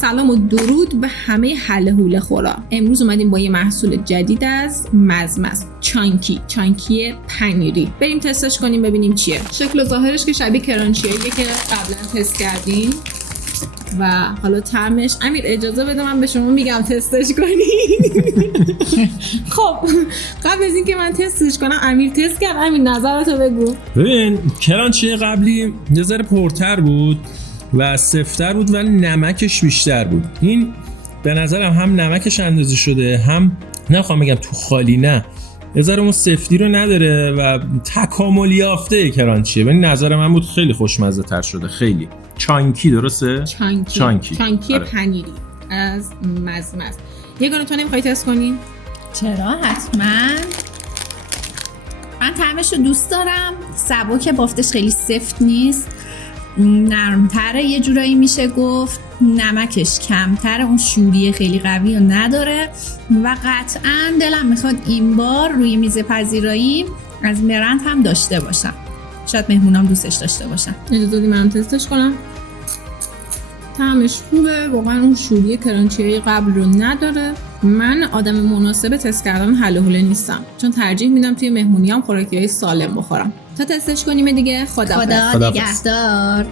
سلام و درود به همه حله حوله خورا. امروز اومدیم با یه محصول جدید از مزمز، چانکی پنیری. بریم تستش کنیم ببینیم چیه. شکل و ظاهرش که شبیه کرانچیه که قبلا تست کردیم و حالا طعمش. امیر اجازه بده من به شما میگم تستش کنید. خب قبل از اینکه من تستش کنم امیر تست کرد. امیر نظرتو بگو. ببین کرانچی قبلی یه ذره پرتر بود و سفت‌تر بود ولی نمکش بیشتر بود. این به نظرم هم نمکش اندازه شده، هم نمیخوام بگم تو خالی، نه یه ذره اون سفتی رو نداره و تکامل یافته کرانچیه. ولی نظر من بود خیلی خوشمزه تر شده. خیلی چانکی، درسته؟ چانکی آره. پنیری از مزمز. یگانه تو نمیخوای تست کنی؟ چرا؟ حتما. من طعمش رو دوست دارم. سبک، بافتش خیلی سفت نیست، نرمتره یه جورایی میشه گفت. نمکش کمتره، اون شوری خیلی قوی رو نداره و قطعا دلم میخواد این بار روی میز پذیرایی از مرند هم داشته باشم. شاید مهمونام دوستش داشته باشن. اجازه بدید من تستش کنم. طعمش خوبه، واقعا اون شوری کرانچی قبل رو نداره. من آدم مناسب تست کردن حله حوله نیستم، چون ترجیح میدم توی مهمونیام خوراکی‌های سالم بخورم. تا تستش کنیم دیگه. خدا نگهدار.